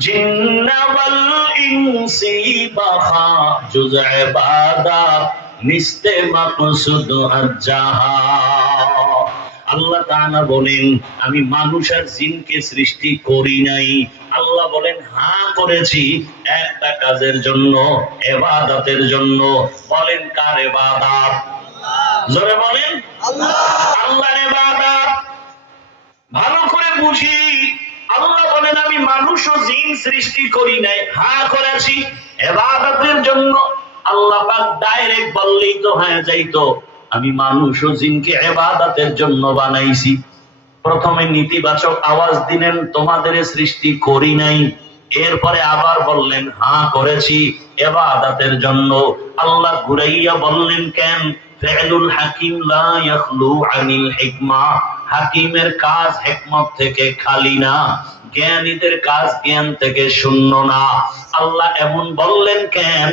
জিন্না ওয়াল ইনসি বাখা জুজ ইবাদত নিস্তে মাকসুদ আজ্জাহা। আল্লাহ তাআলা বলেন আমি মানুষ আর জিনকে সৃষ্টি করি নাই। আল্লাহ বলেন হ্যাঁ করেছি একটা কাজের জন্য, ইবাদতের জন্য। বলেন কার ইবাদত? জোরে বলেন আল্লাহর ইবাদত। ভালো করে বুঝি, আল্লাহ বলেন আমি মানুষ ও জিন সৃষ্টি করি নাই, হ্যাঁ করেছি ইবাদতের জন্য। আল্লাহ পাক ডাইরেক্ট বললেই তো হয়ে যাইতো, আমি মানুষ ও জিনকে ইবাদতের জন্য বানাইছি। প্রথমে নেতিবাচক আওয়াজ দিলেন তোমাদের সৃষ্টি করি নাই, এরপরে আবার বললেন হ্যাঁ করেছি ইবাদতের জন্য। আল্লাহ ঘুরাইয়া বললেন কেন? ফি'লুল হাকিম লা ইয়াখলু আনিল হিকমা। হাকিমের কাজ হিকমত থেকে খালি না, জ্ঞানীদের কাজ জ্ঞান থেকে শূন্য না। আল্লাহ এমন বললেন কেন?